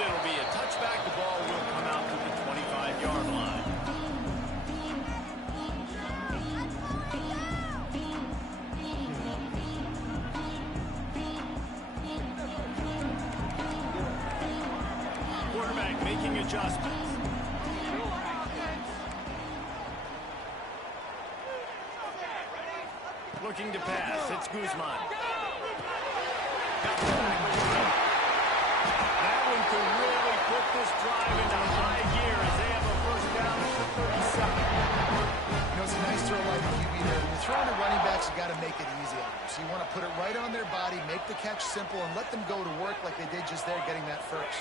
it'll be a touchback. The ball will come out to the 25-yard line. Quarterback making adjustments. Looking to pass. It's Guzman. That one could really put this drive into high gear as they have a first down at the 37. You know, it's a nice throw by the QB there. When you're throwing to running backs, you got to make it easy on them. So you want to put it right on their body, make the catch simple, and let them go to work like they did just there, getting that first.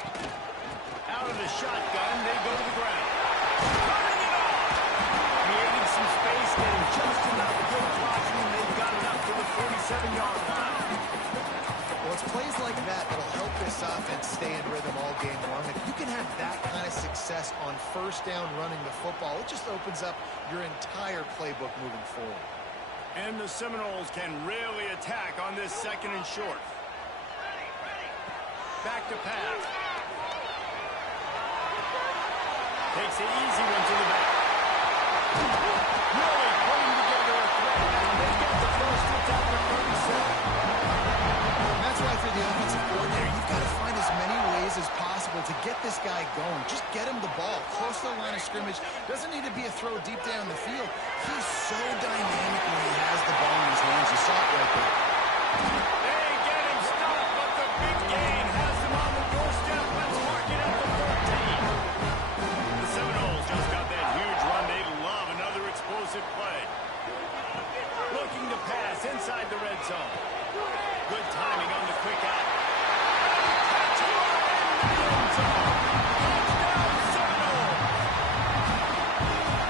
Out of the shotgun, they go to the ground. Running it off! Creating some space, getting just enough good blocking, and they've got it up to the 47-yard line. Well, it's plays like that that'll help this offense stay in rhythm all game long. If you can have that kind of success on first down running the football, it just opens up your entire playbook moving forward. And the Seminoles can really attack on this second and short. Back to pass. Takes the easy one to the back. Really putting together a threat, and they get the first attack at 37. And that's why for the offensive coordinator, you've got to find as many ways as possible to get this guy going. Just get him the ball close to the line of scrimmage. Doesn't need to be a throw deep down the field. He's so dynamic when he has the ball in his hands. You saw it right there. They get him stopped, but the big gain has him on the doorstep. Let's mark it at the 13. The Seminoles just got that huge run. They love another explosive play. Looking to pass inside the red zone. Good timing on the quick out. Catch it in the end zone. Touchdown, Seminoles.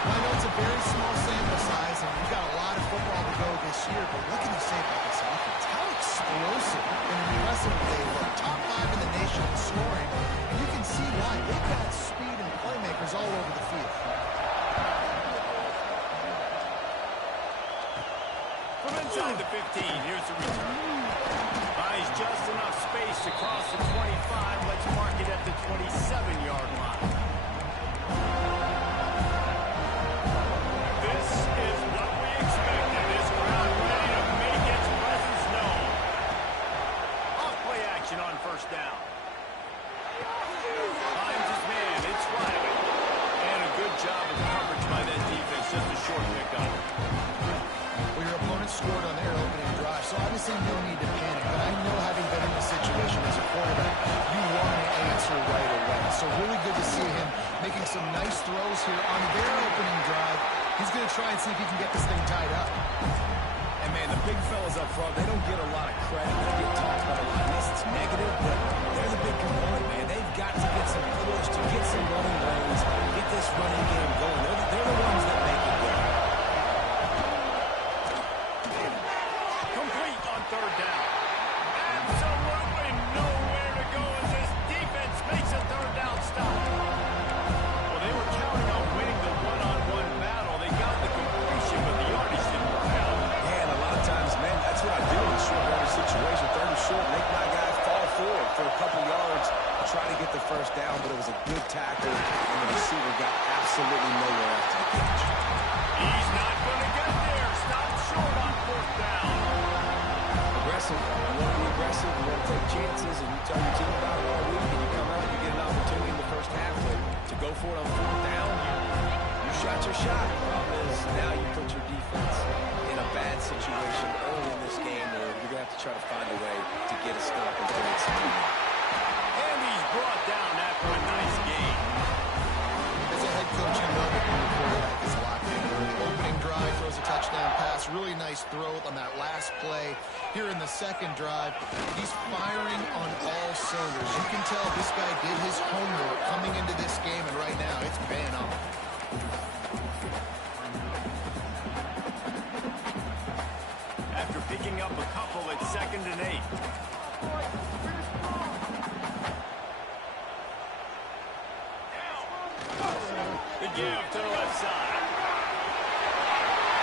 Well, I know it's a very small sample size, and we've got a lot of football to go this year, but what can you say about this offense? How explosive and impressive they look. Top 5 in the nation in scoring, and you can see why. They've got speed and playmakers all over the field. From inside the 15, here's the return. Buys just enough space to cross the 25. Let's mark it at the 27-yard line. This is what we expected. This crowd ready to make its presence known. Off-play action on first down. Finds his man. It's Riley. And a good job of coverage by that defense. Just a short pickup. Well, your opponent scored on their opening drive, so obviously no need to panic. But I know, having been in this situation as a quarterback, you want to answer right away. So really good to see him making some nice throws here on their opening drive. He's going to try and see if he can get this thing tied up. And, man, the big fellas up front, they don't get a lot of credit. They get talked about a lot. Yes, it's negative, but they're the big component, man. They've got to get some push to get some running lanes, get this running game going. They're the ones that make it go. Complete on third down. Absolutely nowhere to go as this defense makes a third down stop. Well, they were counting on winning the one-on-one battle. They got the completion, but the yardage didn't work out. Yeah, and a lot of times, man, that's what I do in a short yardage situation. Third and short, make my guy fall forward for a couple yards, try to get the first down, but it was a good tackle, and the receiver got absolutely nowhere after the catch. He's not going to get there. Stop short on fourth down. Aggressive. You want to be aggressive. You want to take chances, and you tell your team about it all week, and you come out and you get an opportunity in the first half to go for it on fourth down. You shot your shot. The problem is now you put your defense in a bad situation early in this game where you're going to have to try to find a way to get a stop and create some movement. And he's brought down after a nice game. As a head coach, you know that when your quarterback is locked in early. Opening drive, throws a touchdown pass. Really nice throw on that last play. Here in the second drive, he's firing on all cylinders. You can tell this guy did his homework coming into this game, and right now it's paying off. After picking up a couple at 2nd and 8. The give to the left side.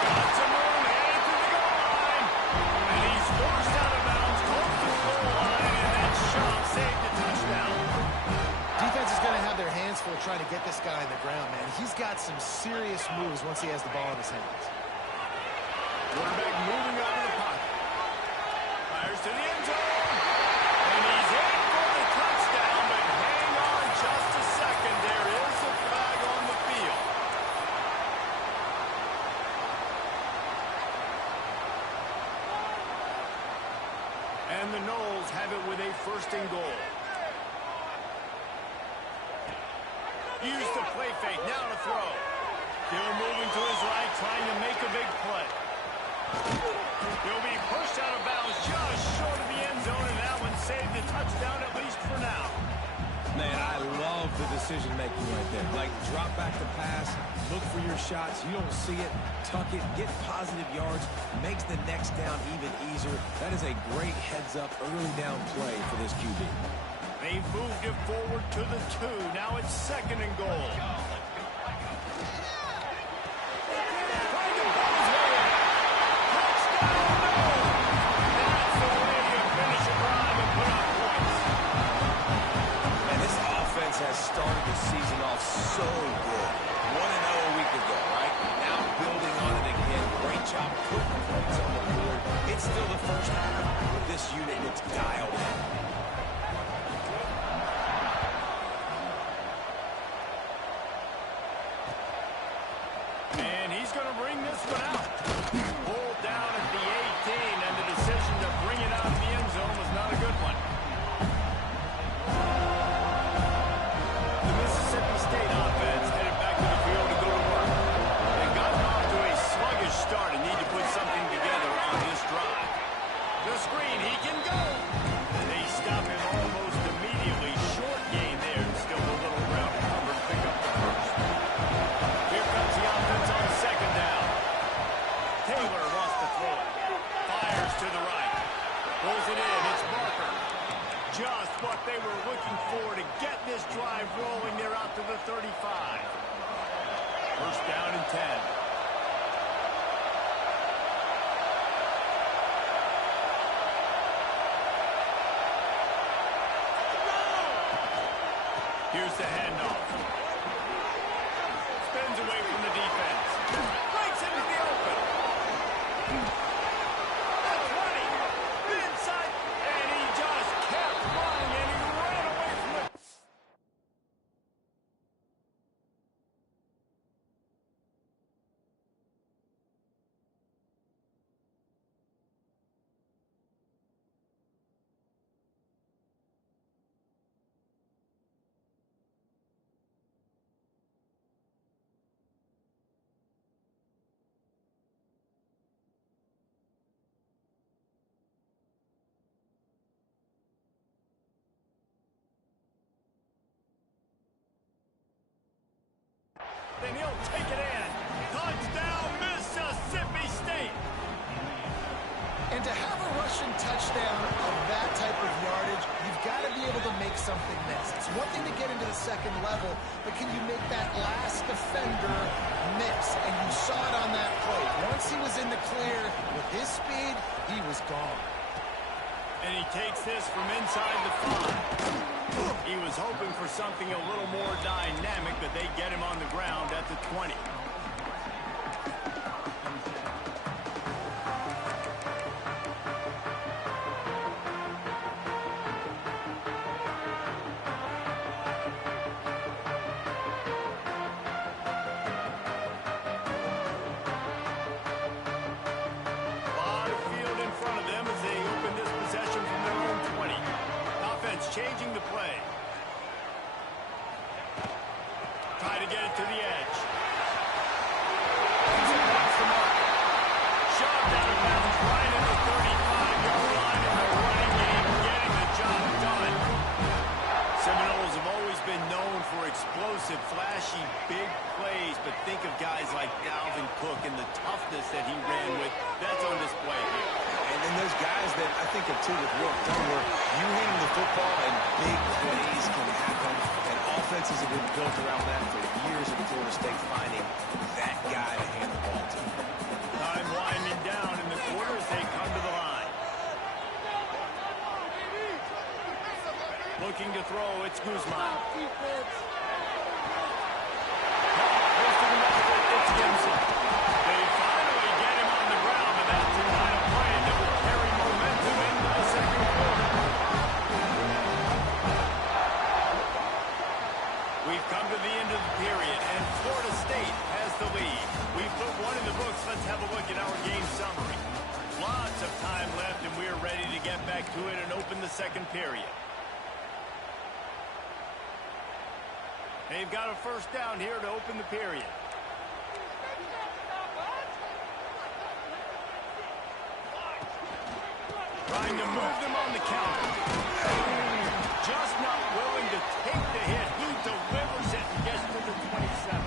Got some room, headed to the goal line. And he's forced out of bounds, close to the goal line, and that shot saved a touchdown. going to have their hands full trying to get this guy on the ground, man. He's got some serious moves once he has the ball in his hands. Quarterback moving out of the pocket. Fires to the end zone. And he's in for the touchdown, but hang on just a second. There is a flag on the field. And the Knowles have it with a 1st and goal. Use the play fake, now to throw. Still moving to his right, trying to make a big play. He'll be pushed out of bounds just short of the end zone, and that one saved the touchdown, at least for now. Man, I love the decision-making right there. Like, drop back the pass, look for your shots. You don't see it, tuck it, get positive yards, makes the next down even easier. That is a great heads-up, early down play for this QB. They moved it forward to the 2. Now it's 2nd and goal. Has started the season off so good. 1-0 a week ago, right? Now building on it again. Great job putting points on the board. It's still the first half, but this unit looks dialed in. And he's going to bring this one out. Pulled down at the 18, and the decision to bring it out of the end zone was not a good one. State offense headed back to the field to go to work. They've gotten off to a sluggish start and need to put something together on this drive. The screen, he can go. And they stop him almost immediately. Short gain there. Still a little ground to cover to pick up the 1st. Here comes the offense on 2nd down. Taylor wants to throw it. Fires to the right. Pulls it in. It's Barker. Just what they were looking for to get this drive rolling. They're out to the 35. 1st down and 10. Here's the handoff. Spins away from the defense. Breaks into the open. The 20. Inside. And he just kept running, and he ran away from it. And he'll take it in. Touchdown, Mississippi State. And to have a rushing touchdown of that type of yardage, you've got to be able to make something miss. It's one thing to get into the 2nd level, but can you make that last defender miss? And you saw it on that play. Once he was in the clear, with his speed, he was gone. And he takes this from inside the 5. He was hoping for something a little more dynamic, but they get him on the ground at the 20. Changing the play. Try to get it to the edge. Shoved out of bounds right in the 35-yard line, and the running game getting the job done. Seminoles have always been known for explosive, flashy, big plays, but think of guys like Dalvin Cook and the toughness that he ran with. That's on display here. And those guys that I think of, too, with Will Dunbar, you hand them the football and big plays can happen. And offenses have been built around that for years in Florida State, finding that guy to hand the ball to. Time winding down in the quarter as they come to the line. Looking to throw, it's Guzman. It's Gibson. They finally get him on the ground, and that's the line of play that will carry momentum into the second quarter. We've come to the end of the period, and Florida State has the lead. We've put one in the books. Let's have a look at our game summary. Lots of time left, and we're ready to get back to it and open the second period. They've got a first down here to open the period. Trying to move them on the counter. Just not willing to take the hit. He delivers it and gets to the 27.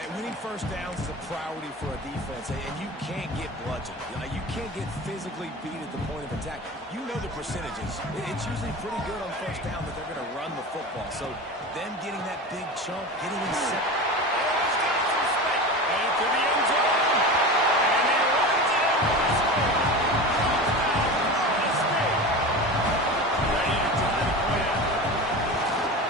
And winning first downs is a priority for a defense, and you can't get bludgeoned. You can't get physically beat at the point of attack. You know the percentages. It's usually pretty good on first down that they're going to run the football. So them getting that big chunk, getting in set. And to the end zone. And he runs it into the score. Ready to try the point out.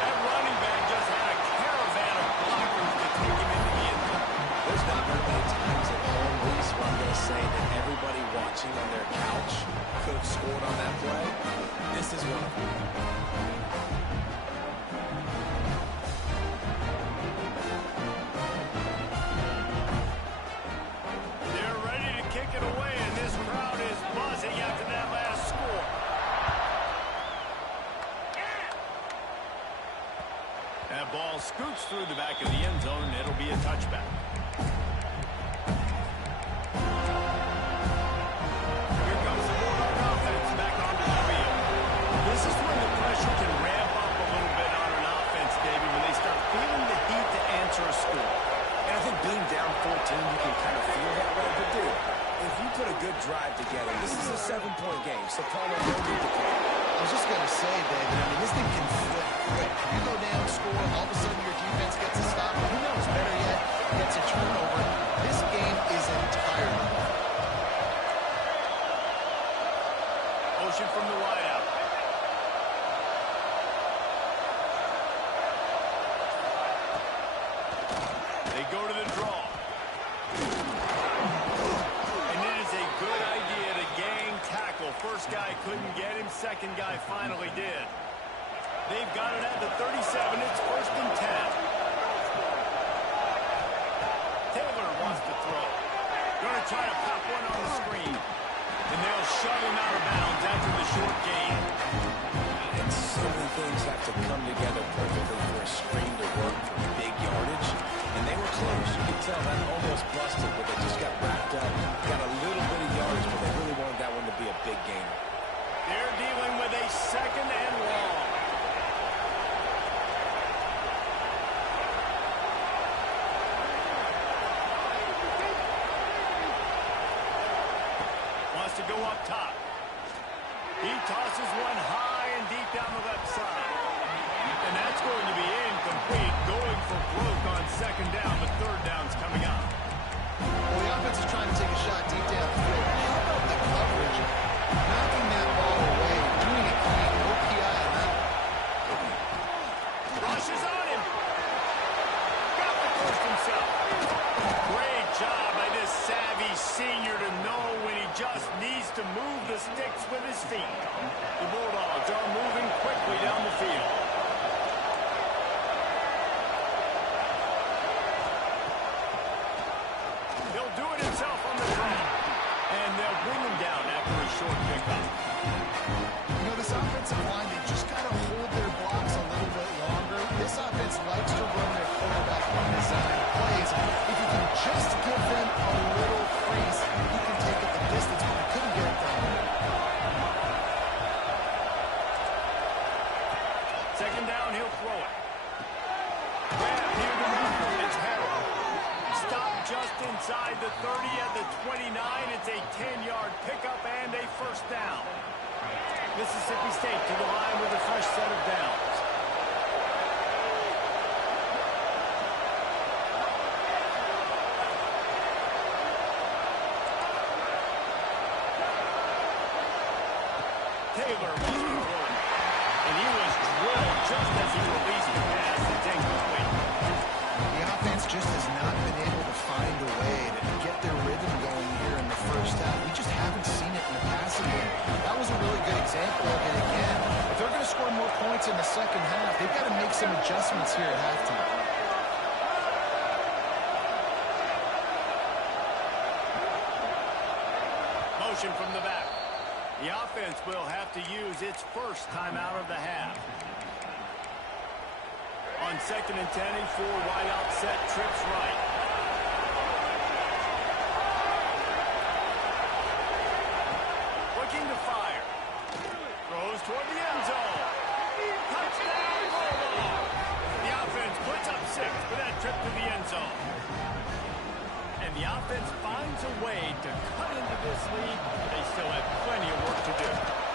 That running back just had a caravan of blockers to take him into the end zone. There's not very many times at home, Reese, where I'm going to say that everybody watching on their couch could have scored on that play. This is one of them. They're ready to kick it away, and this crowd is buzzing after that last score. That ball scoots through the back of the end zone, and it'll be a touchback. Here comes the Bulldog offense back onto the field. This is when the pressure can ramp up a little bit on an offense, David, when they start feeling the heat to answer a score. And I think being down 14, you can kind of feel that way. But, dude, if you put a good drive together, this is a 7-point game, so Paulo, no need to play. I was just going to say, David, I mean, this thing can flip quick. You go down, score, all of a sudden your defense gets a stop. Who knows, better yet, gets a turnover. This game is entirely Motion from the wideout. They go to the draw. And it is a good idea to gang tackle. First guy couldn't get him. Second guy finally did. They've got it at the 37. It's first and 10. Taylor wants to throw. Going to try to pop one on the screen. And they'll shove him out of bounds after the short gain. And so many things have to come together perfectly for a screen to work for big yardage. And they were close. You can tell that almost busted, but they just got wrapped up. Got a little bit of yardage, but they really wanted that one to be a big game. They're dealing with a second and long. Wants to go up top. He tosses one high and deep down the left side. And that's going to be incomplete. Going for broke on second down, but third down's coming up. Well, the offense is trying to take a shot deep down the field. How about the coverage? Knocking that ball away, doing it clean, no PI on that. Rushes on him. Got the first himself. Great job by this savvy senior to know when he just needs to move the sticks with his feet. The Bulldogs are moving quickly down the field. He'll do it himself on the draw. And they'll bring him down after a short pickup. You know, this offensive line, they just got to hold their blocks a little bit longer. This offense likes to run their quarterback on design plays. If you can just give them a little crease, you can take it the distance, but they couldn't get it done. Second down, he'll throw it. Grab near the marker. It's Harrell. Stop just inside the 30 at the 29. It's a 10-yard pickup and a first down. Mississippi State to the line with a fresh set of downs. Taylor wants to throw it. just as he released the pass to take complete. The offense just has not been able to find a way to get their rhythm going here in the first half. We just haven't seen it in the passing game. That was a really good example of it again. If they're going to score more points in the second half, they've got to make some adjustments here at halftime. Motion from the back. The offense will have to use its first timeout of the half. On 2nd and 10, a 4-wide out set, trips right. Looking to fire. Throws toward the end zone. Touchdown, Bulldogs. The offense puts up 6 for that trip to the end zone. And the offense finds a way to cut into this lead. They still have plenty of work to do.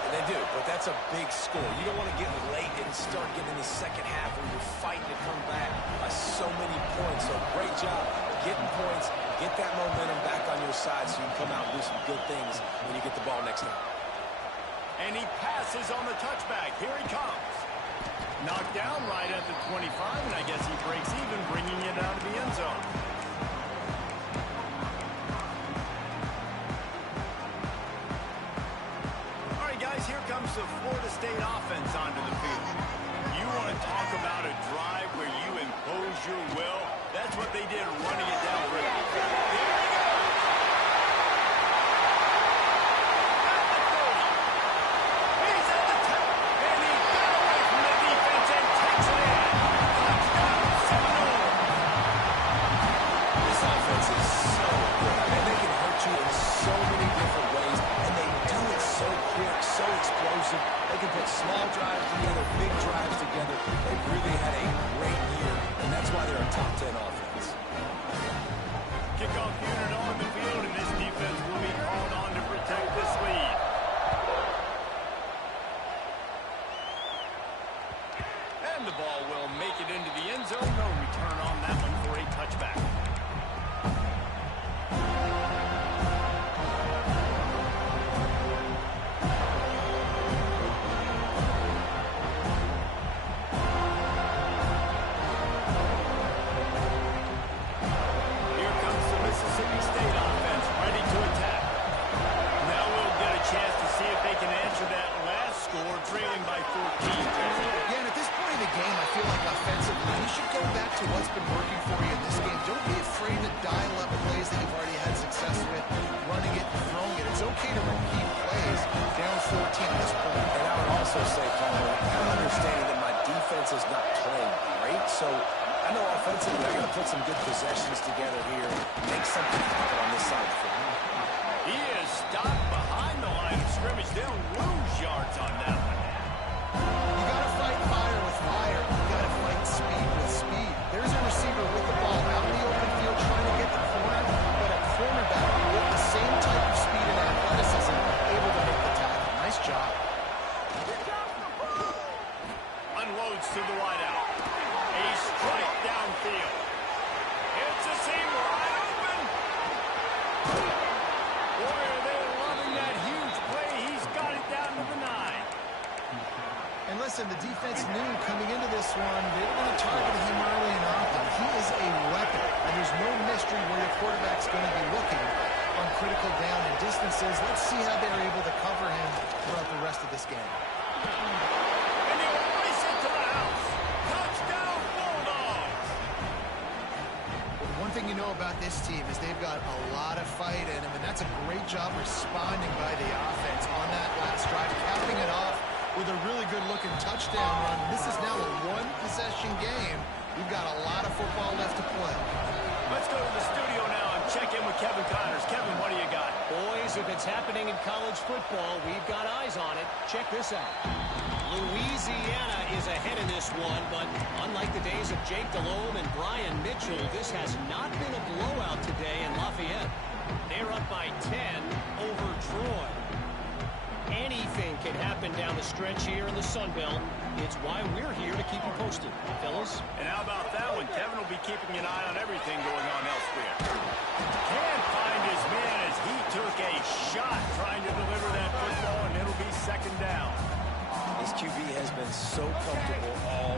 They do, but that's a big score. You don't want to get late and start getting in the second half where you're fighting to come back by so many points. So great job getting points, get that momentum back on your side so you can come out and do some good things when you get the ball next time. And he passes on the touchback. Here he comes. Knocked down right at the 25, and I guess he breaks even, bringing it out of the end zone. Here comes the Florida State offense onto the field. You want to talk about a drive where you impose your will? That's what they did, running it down the field. There we go! At the 30. He's at the 10. And he got away from the defense and takes it in. Touchdown, Seminole. This offense is so good. I mean, they can hurt you in so many different ways, and they do it so quick, so explosive. They can put small drives together, big drives together. They've really had a great year, and that's why they're a top 10 offense. Kickoff unit on the field, and this defense will be called on to protect this lead. And the ball will make it into the end zone. No return on that one for a touchback. Trailing by 14. Yeah, and at this point in the game, I feel like offensively, you should go back to what's been working for you in this game. Don't be afraid to dial up plays that you've already had success with, running it and throwing it. It's okay to repeat plays down 14 at this point. And I would also say, Paul, I'm understanding that my defense is not playing great, so I know offensively they're going to put some good possessions together here, make something happen on this side of the field. He is stopped behind the line of scrimmage. They'll lose yards on that one. You got to fight fire with fire. You got to fight speed with speed. There's a receiver with the ball out in the open field trying to get the corner, but a cornerback with the same type of speed and athleticism able to make the tackle. Nice job. Unloads to the wideout. A strike downfield. It's a seam wide open. Boy, are they loving that huge play. He's got it down to the 9. And listen, the defense knew coming into this one, they were going to target him early and often. He is a weapon, and there's no mystery where your quarterback's going to be looking on critical down and distances. Let's see how they're able to cover him throughout the rest of this game. And he release it to the house. Touchdown, Bulldogs. One thing you know about this team is they've got a lot of fight in them, and that's a great job responding by the offense on that last drive, capping it off with a really good-looking touchdown run. This is now a one-possession game. We've got a lot of football left to play. Let's go to the studio now and check in with Kevin Connors. Kevin, what do you got? Boys, if it's happening in college football, we've got eyes on it. Check this out. Louisiana is ahead in this one, but unlike the days of Jake Delhomme and Brian Mitchell, this has not been a blowout today in Lafayette. They're up by 10 over Troy. Anything can happen down the stretch here in the Sun Belt. It's why we're here to keep you posted, fellas. And how about that one? Kevin will be keeping an eye on everything going on elsewhere. Can't find his man as he took a shot trying to deliver that football, and it'll be second down. This QB has been so comfortable all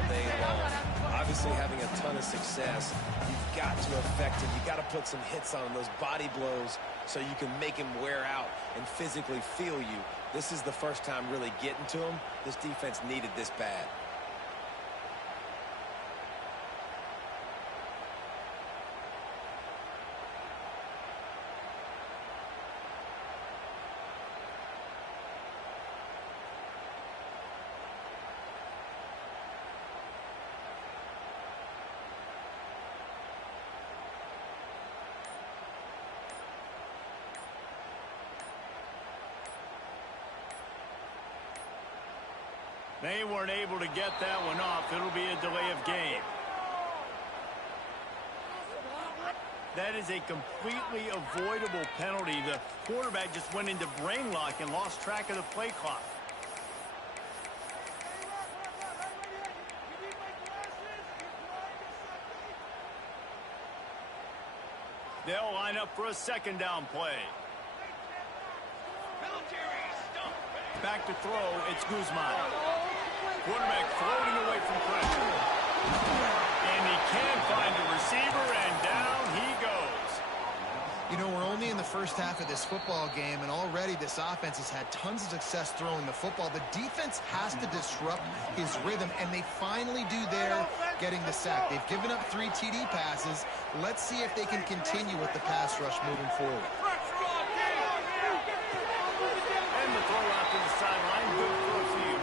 obviously having a ton of success. You've got to affect him. You've got to put some hits on him, those body blows, so you can make him wear out and physically feel you. This is the first time really getting to him. This defense needed this bad. They weren't able to get that one off. It'll be a delay of game. That is a completely avoidable penalty. The quarterback just went into brain lock and lost track of the play clock. They'll line up for a second down play. Back to throw, it's Guzman. Quarterback floating away from pressure. And he can't find a receiver, and down he goes. You know, we're only in the first half of this football game, and already this offense has had tons of success throwing the football. The defense has to disrupt his rhythm, and they finally do there, getting the sack. They've given up 3 TD passes. Let's see if they can continue with the pass rush moving forward. And the throw out to the sideline, good for a few.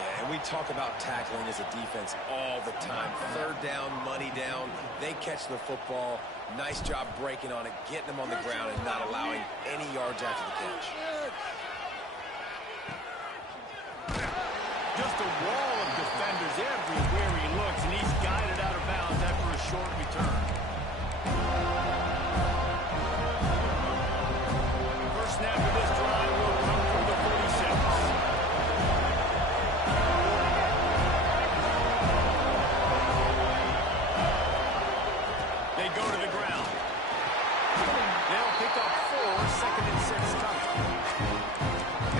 Yeah, and we talk about tackling as a defense all the time. Third down, money down. They catch the football. Nice job breaking on it, getting them on the ground, and not allowing any yards after the catch. Just a wall of defenders everywhere he looks, and he's guided out of bounds after a short return. First snap of this drive will come from the 46. They go to the ground. They'll pick up 4, second and 6 coming.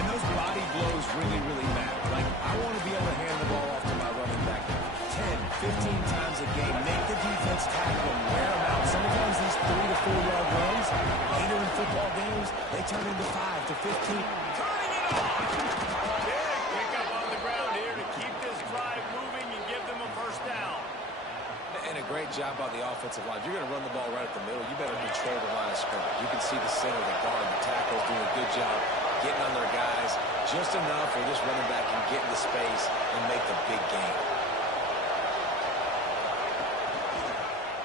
And those body blows really, really matter. Like, I want to be able to hand the ball off to my running back 10, 15 times a game. Make the defense tackle them, wear them out. Sometimes these 3 to 4 yard runs, later in football games, they turn into 5 to 15. Turning it on! Big pickup on the ground here to keep this drive moving and give them a first down. And a great job by the offensive line. If you're going to run the ball right up the middle, you better control the line of scrimmage. You can see the center, the guard, the tackles doing a good job getting on their guys just enough where this running back can get into space and make the big game.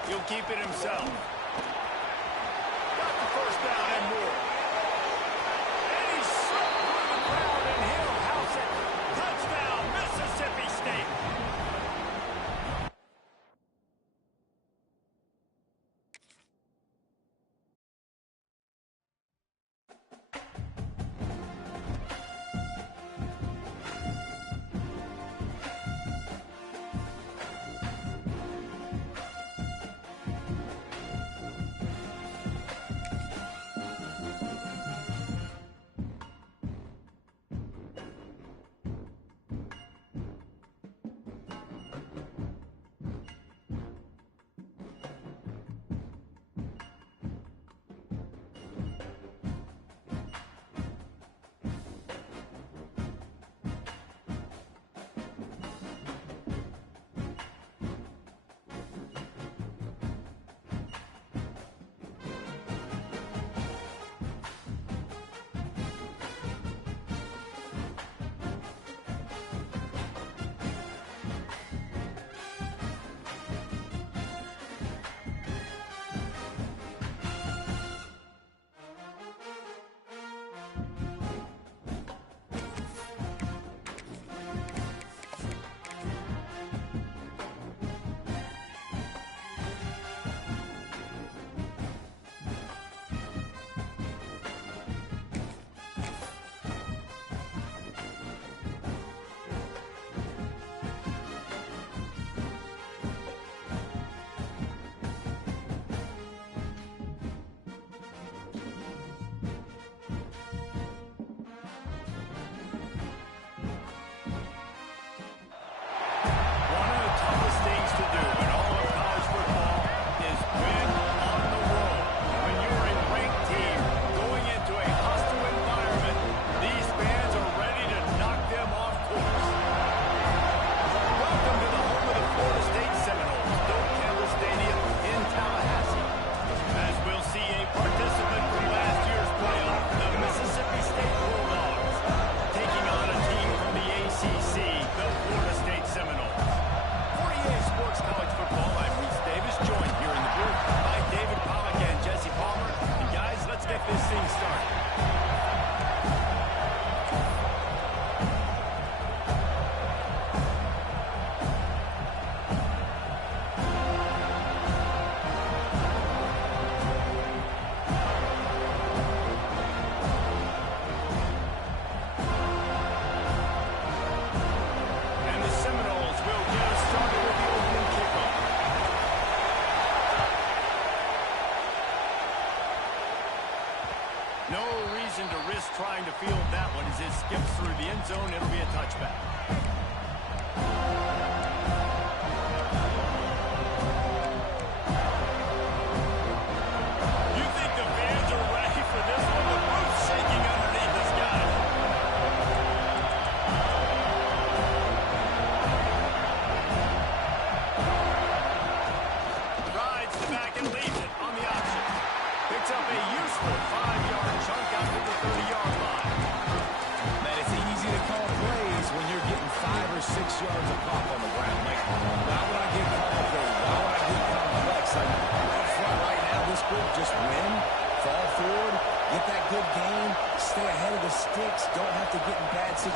He'll keep it himself. Got the first down and more. And he's slipped through the crowd, and he'll house it. Touchdown, Mississippi State.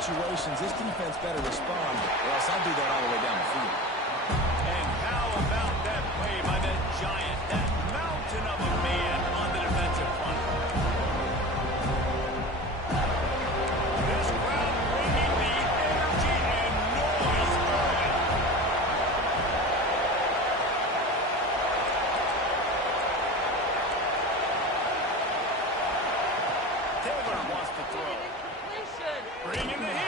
situations, this defense better respond, or else I'll do that all the way down the field. And how about that play by that giant, that mountain of a man on the defensive front? This crowd bringing the energy and noise early. Taylor wants to throw. Bringing the heat.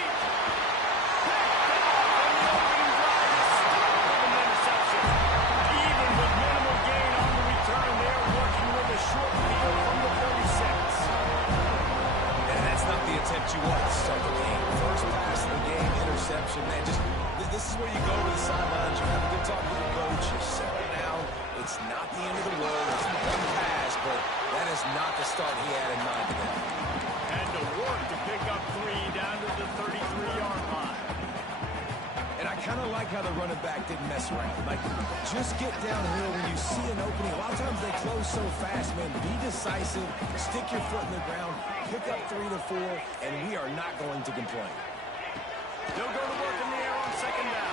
Attempt you want to start the game. First pass of the game, interception. Man, this is where you go to the sidelines. You have a good talk with the coach. You settle down. It's not the end of the world. It's one pass, but that is not the start he had in mind today. And to work to pick up 3 down to the 33-yard line. And I kind of like how the running back didn't mess around. Like, just get downhill when you see an opening. A lot of times they close so fast, man. Be decisive. Stick your foot in the ground. Pick up 3 to 4, and we are not going to complain. They'll go to work in the air on second down.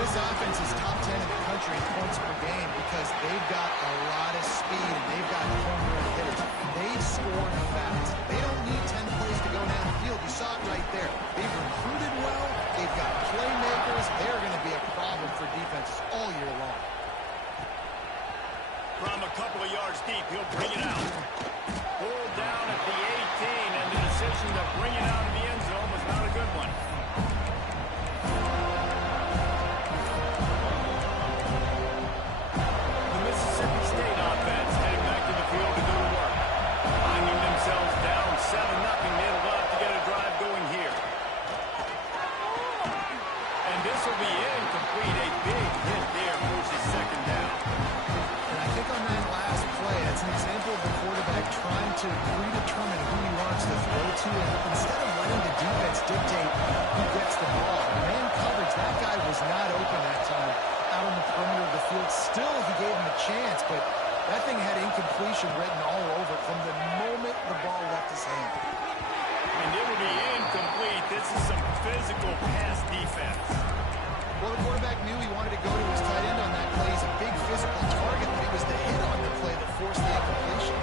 This offense is top 10 in the country in points per game because they've got a lot of speed and they've got home run hitters. They've scored fast. They don't need 10 plays to go down the field. You saw it right there. They've recruited well. They've got playmakers. They're going to be a problem for defenses all year long. From a couple of yards deep, he'll bring it out. Pulled down at the 18, and the decision to bring it out of the end zone was not a good one. Mississippi State offense heading back to the field to go to work. Finding themselves down 7-0. They'll love to get a drive going here. And this will be incomplete. A big hit there versus second down. And I think on that last play, that's an example of the quarterback trying to predetermine who he wants to throw to. And instead of letting the defense dictate who gets the ball, man coverage, that guy was not open that time. Out on the perimeter of the field. Still, he gave him a chance, but that thing had incompletion written all over it from the moment the ball left his hand. And it will be incomplete. This is some physical pass defense. Well, the quarterback knew he wanted to go to his tight end on that play. He's a big physical target, but it was the hit on the play that forced the incompletion.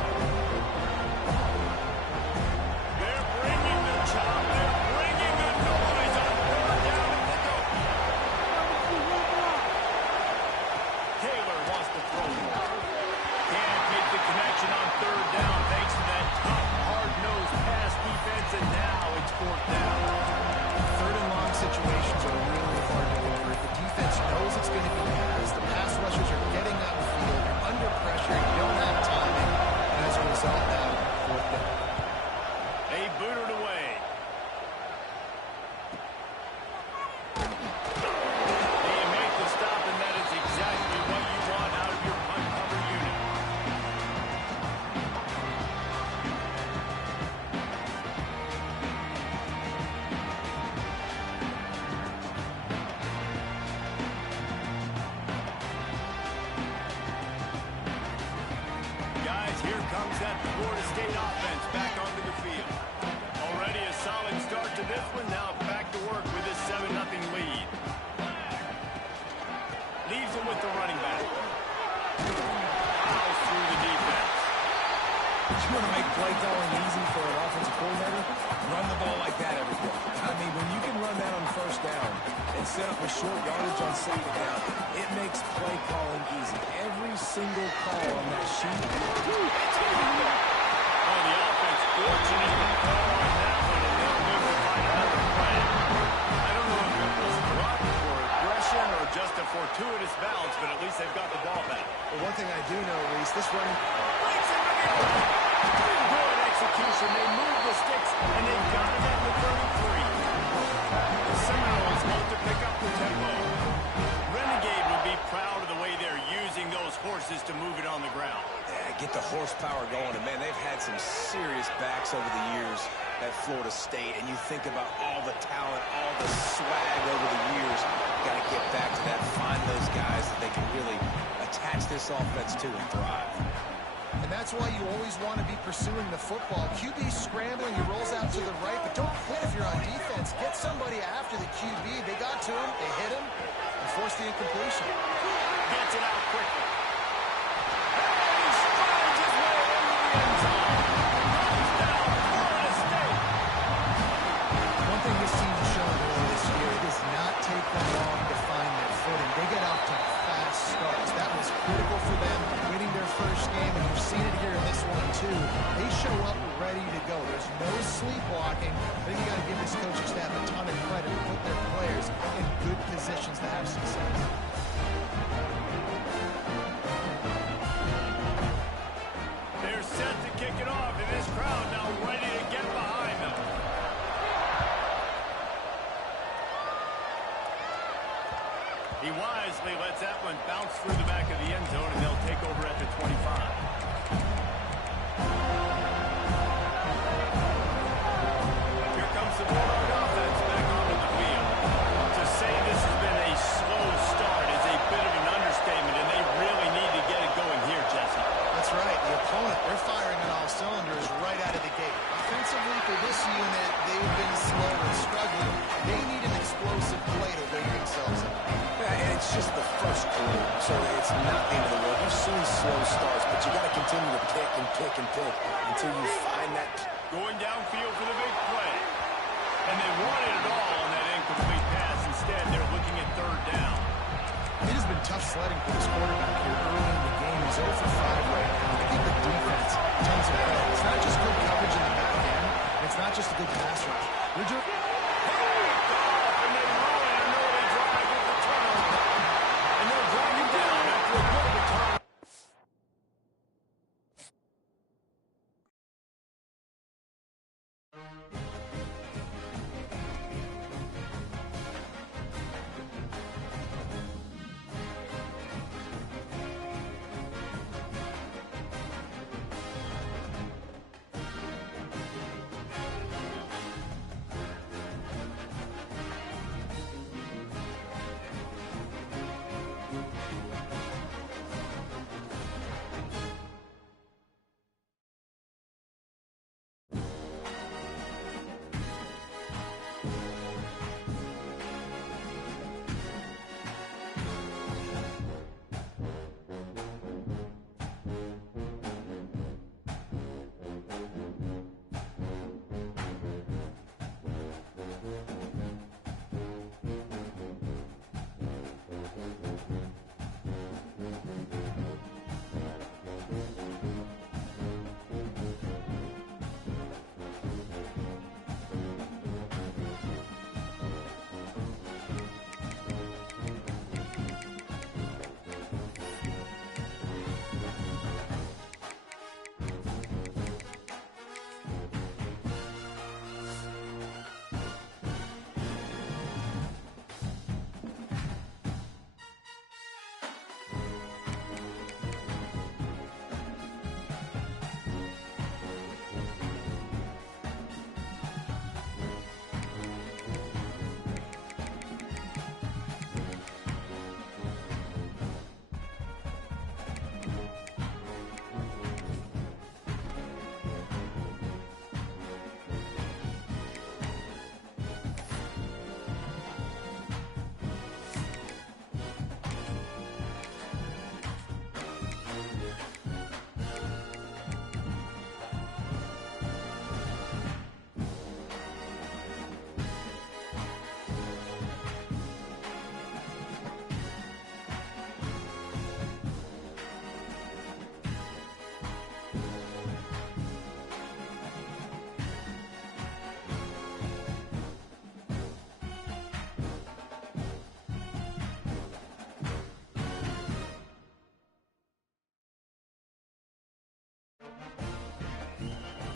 They're bringing the chop. They're bringing the noise on third down and they go. Taylor wants to throw. Can't get the connection on third down thanks to that tough, hard-nosed pass defense, and now it's fourth down. Third and long situations are really hard to convert. The defense knows it's going to be pass. The pass rushers are getting upfield. You're under pressure. You don't have timing. And as a result, now, fourth down. They booted away. They make the stop, and that is exactly what you want out of your punt cover unit. Guys, here comes that Florida State offense back onto the field. Already a solid start to this one. Now back to work with this 7-0 lead. Leaves him with the running back. Fouls through the defense. You want to make play calling easy for an offensive coordinator? Run the ball like that every play. I mean, when you can run that on first down and set up a short yardage on second down, it makes play calling easy. Every single call on that sheet. Oh, the offense fortunate to call on that one, and they'll move to find another play. I don't know if it was luck or aggression or just a fortuitous bounce, but at least they've got the ball back. But one thing I do know, Reese, this running... Good execution. They moved the sticks, and they got it at the 33. The Seminoles hope to pick up the tempo. Renegade would be proud of the way they're using those horses to move it on the ground. Yeah, get the horsepower going. And, man, they've had some serious backs over the years at Florida State. And you think about all the talent, all the swag over the years. Got to get back to that, find those guys that they can really attach this offense to and thrive. And that's why you always want to be pursuing the football. QB scrambling, he rolls out to the right, but don't quit if you're on defense. Get somebody after the QB. They got to him, they hit him, and forced the incompletion. Gets it out quickly. And he strides his way into the end zone. Touchdown, Florida State. One thing this team has shown earlier this year, it does not take them long to find their footing. They get off to fast starts. That was critical for them, winning their first game, and you've seen it here in this one too. They show up ready to go. There's no sleepwalking. I think you got to give this coaching staff a ton of credit to put their players in good positions to have success. They're set to kick it off, and this crowd now ready to get behind them. He wisely lets that one bounce through the back of the end zone, and they'll take over at the 25. Here comes the Bulldog offense back onto the field. To say this has been a slow start is a bit of an understatement, and they really need to get it going here, Jesse. That's right. The opponent, they're firing on all cylinders right out of the gate. Offensively, for this unit, they've been slow and struggling. They need an explosive play to wake themselves up. Yeah, and it's just the first quarter, so it's not the end of the world. You've seen slow starts, but you got to continue to pick and pick and pick until you find that. Going downfield for the big play. And they wanted it all on that incomplete pass. Instead, they're looking at third down. It has been tough sledding for this quarterback here early in the game. He's 0 for 5 right now. I think the defense, tons of credit. It's not just good coverage in the back end. It's not just a good pass rush. They're doing